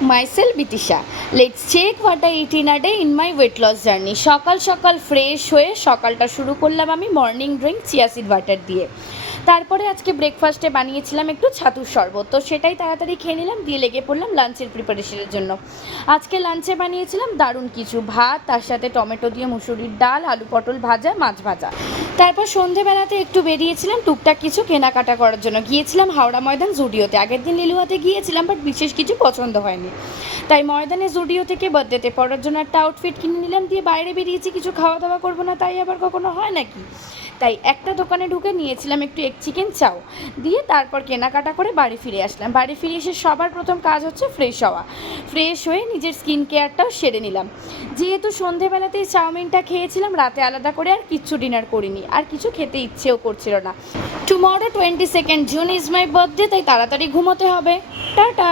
Myself Bitisha. Let's check what I eat in a day in my weight loss journey. সকাল সকাল fresh হয়ে সকালটা শুরু করলাম আমি morning drink chia seed water দিয়ে। তারপরে আজকে ব্রেকফাস্টে বানিয়েছিলাম একটু ছাতুর শরবত, তো সেটাই তাড়াতাড়ি খেয়ে নিলাম, দিয়ে লেগে পড়লাম লাঞ্চের প্রিপারেশনের জন্য। আজকে লাঞ্চে বানিয়েছিলাম দারুণ কিছু ভাত, তার সাথে টমেটো দিয়ে মুসুরির ডাল, আলু পটল ভাজা, মাছ ভাজা। তারপর সন্ধেবেলাতে একটু বেরিয়েছিলাম টুকটাক কিছু কেনাকাটা করার জন্য। গিয়েছিলাম হাওড়া ময়দান জুডিওতে। আগের দিন লিলুয়াতে গিয়েছিলাম, বাট বিশেষ কিছু পছন্দ হয়নি, তাই ময়দানে জুডিও থেকে বার্থডেতে পরার জন্য একটা আউটফিট কিনে নিলাম। দিয়ে বাইরে বেরিয়েছি, কিছু খাওয়া দাওয়া করবো না, তাই আবার কখনো হয় নাকি। তাই একটা দোকানে ঢুকে নিয়েছিলাম একটু এগ চিকেন চাও, দিয়ে তারপর কেনাকাটা করে বাড়ি ফিরে আসলাম। বাড়ি ফিরে এসে সবার প্রথম কাজ হচ্ছে ফ্রেশ হওয়া। ফ্রেশ হয়ে নিজের স্কিন কেয়ারটাও সেরে নিলাম। যেহেতু সন্ধেবেলাতেই চাউমিনটা খেয়েছিলাম, রাতে আলাদা করে আর কিচ্ছু ডিনার করিনি, আর কিছু খেতে ইচ্ছেও করছিল না। Tomorrow 22nd June is my birthday, তাই তাড়াতাড়ি ঘুমোতে হবে। টাটা।